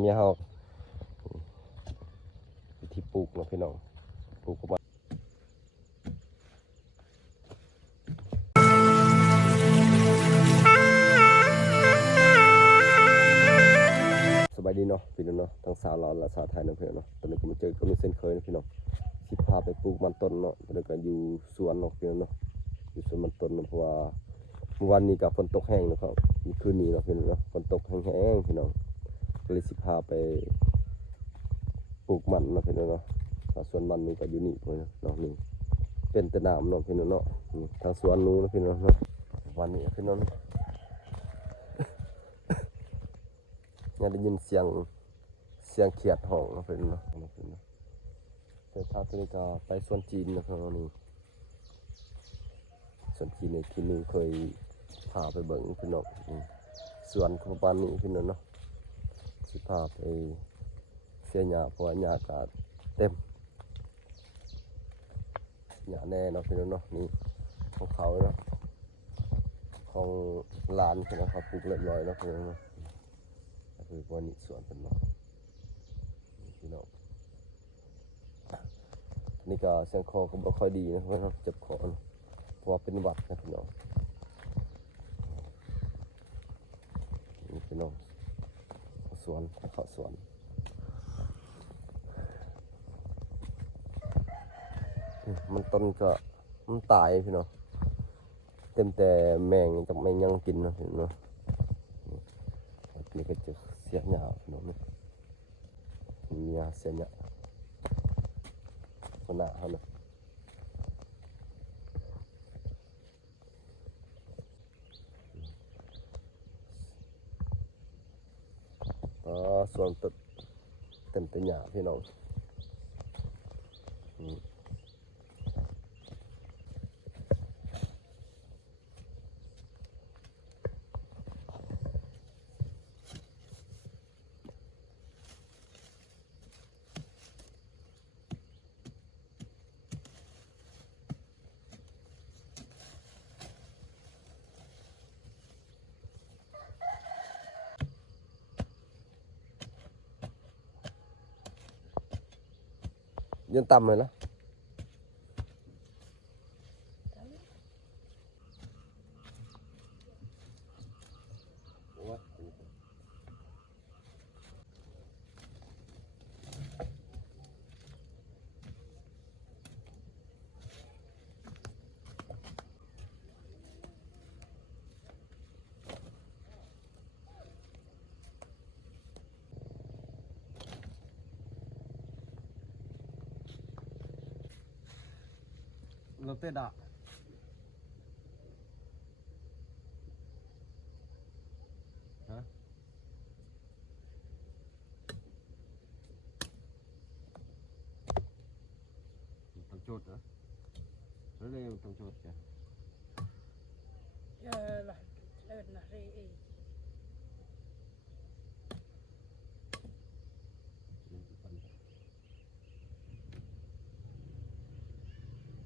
เมียเฮาวิธีปลูกเนาะพี่น้องปลูกมาสบายดีเนาะพี่น้องเนาะทั้งสาวลาวและสาวไทยเนาะพี่น้องเนาะตอนนี้ก็มาเจอกันเช่นเคยนะพี่น้องสิพาไปปลูกมันต้นเนาะตอนนี้ก็อยู่สวนเนาะพี่น้องเนาะอยู่สวนมันต้นเพราะว่าเมื่อวานนี้ก็ฝนตกแห้งนะครับคืนนี้เนาะพี่น้องเนาะฝนตกแห้งๆพี่น้องก็เลยสิพาไปปลูกมันเนาะพี่น้องเนาะสวนมันนี่ก็อยู่นี่พี่น้องเนาะนี่เป็นแต่น้ำเนาะพี่น้องเนาะนี่ทางสวนนู้นเนาะพี่น้องเนาะวันนี้พี่น้องยังได้ยินเสียงเขียดห้องเนาะพี่น้องเนาะแต่ทางนี้ก็ไปสวนจีนนะครับนี่สวนจีนในที่นึงเคยพาไปเบิ่งพี่น้องสวนของบ้านนี้พี่น้องเนาะสิพาไปเสียหญ้าเพราะว่าหญ้าก็เต็มหญ้าแน่เนาะพี่น้องเนาะนี่ของเขาเนาะของลานพี่น้องเขาปลูกเรียบร้อยเนาะพี่น้องเนาะก็คือว่านี่สวนเป็นเนาะพี่น้องนี่ก็เสียงคอก็บ่ค่อยดีนะเพราะว่าเจ็บคอเพราะว่าเป็นหวัดนะพี่น้องนี่พี่น้องสวนเข้าสวนมันต้นก็มันตายพี่น้องเต็มแต่แมงจักแมงยังกินเนาะพี่น้องนี่ก็จะเสียหญ้าพี่น้องนี่มีหญ้าเสียหญ้าขนาดเฮานะส่วนต้นเต็มแต่หญ้าพี่น้องยืนต่ำเลยนะเราเตะดะฮะต้องโจทย์เหรอแล้วเลยต้องโจทย์แกlah lewat nari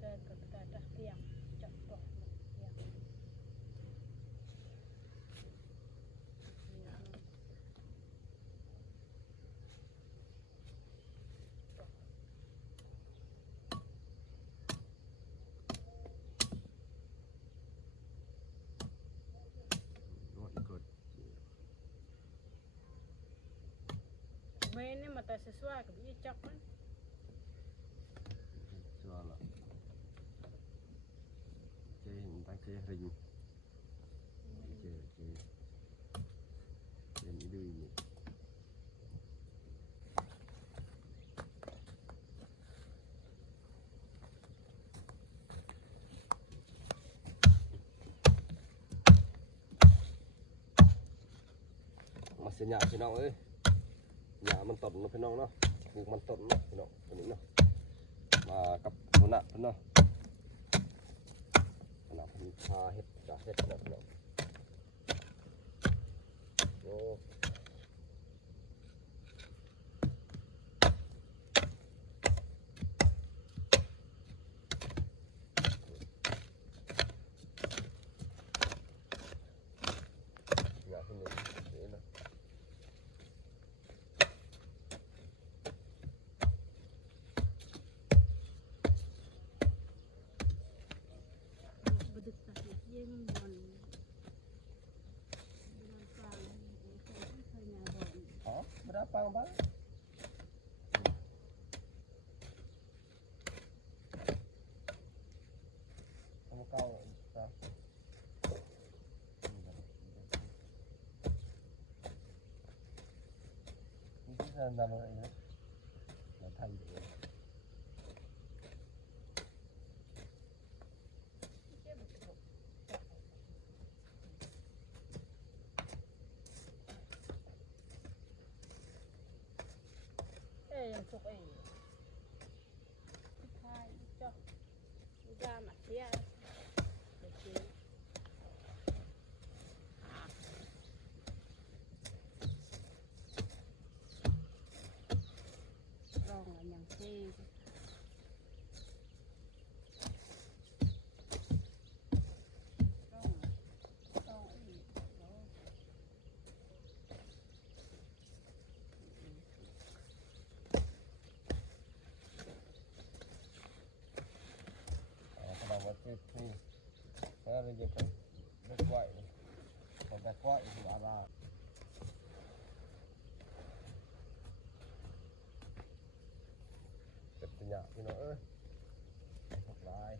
dan kepada tiang contoh tiang ini mata sesuai ke bijak kan soalnya jadi entah kayak ring dan itu ini masih nyakพี่น้องเอ้ยหญ้ามันต้นเนาะพี่น้องเนาะปลูกมันต้นเนาะพี่น้องตัวนี้เนาะมากับหัวหน้าเนาะหัวหน้าผมพาเฮ็ดเนาะพี่น้องโอ้หญ้าขึ้นเลยนี่นะ ปังบ้างเอาเก่าซะนี่ที่จะนำอะไรนะมาทำดูยังสุกใช่จ้ะยามาเสียเด็กกินรองอย่างเท่นี่แล้วเราจะเป็นเล็กไว้แต่เล็กไว้คืออะไรเป็นตัวอย่างพี่น้องหกลาย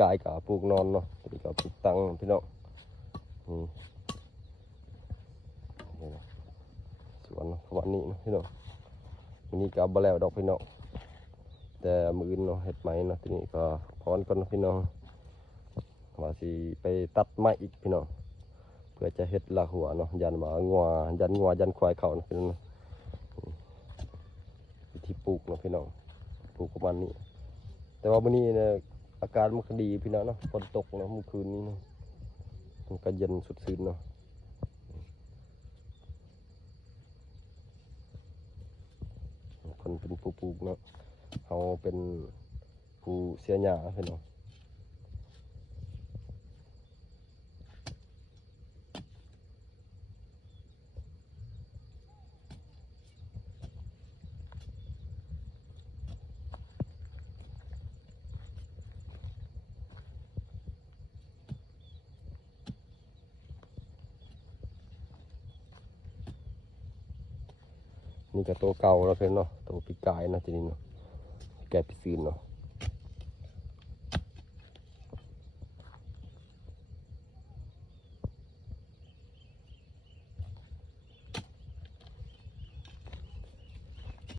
กายกับปลูกนอนเนาะตัวนี้ก็ปลูกตังพี่น้องสวนวันนี้เนาะพี่น้องวันนี้ก็บ่แล้วดอกพี่น้องแต่มื้ออื่นเนาะเฮ็ดไหมเนาะทีนี้ก็พรก่อนเนาะพี่น้องว่าสิไปตัดไม้อีกพี่น้องเพื่อจะเฮ็ดละหัวเนาะยันว่างัวยันควายเข้าเนาะพี่น้องวิธีปลูกเนาะพี่น้องปลูกประมาณนี้แต่ว่ามื้อนี้เนี่ยอากาศมันก็ดีพี่น้องเนาะฝนตกเนาะเมื่อคืนนี้เนาะมันก็เย็นสดชื่นเนาะคนเป็นผู้ปลูกเนาะเขาเป็นผู้เสียหญ้าพี่น้อง นี่ก็ตัวเก่าแล้วเพิ่นเนาะตัวปีกายเนาะทีนี้เนาะแกะปีซีนเนาะ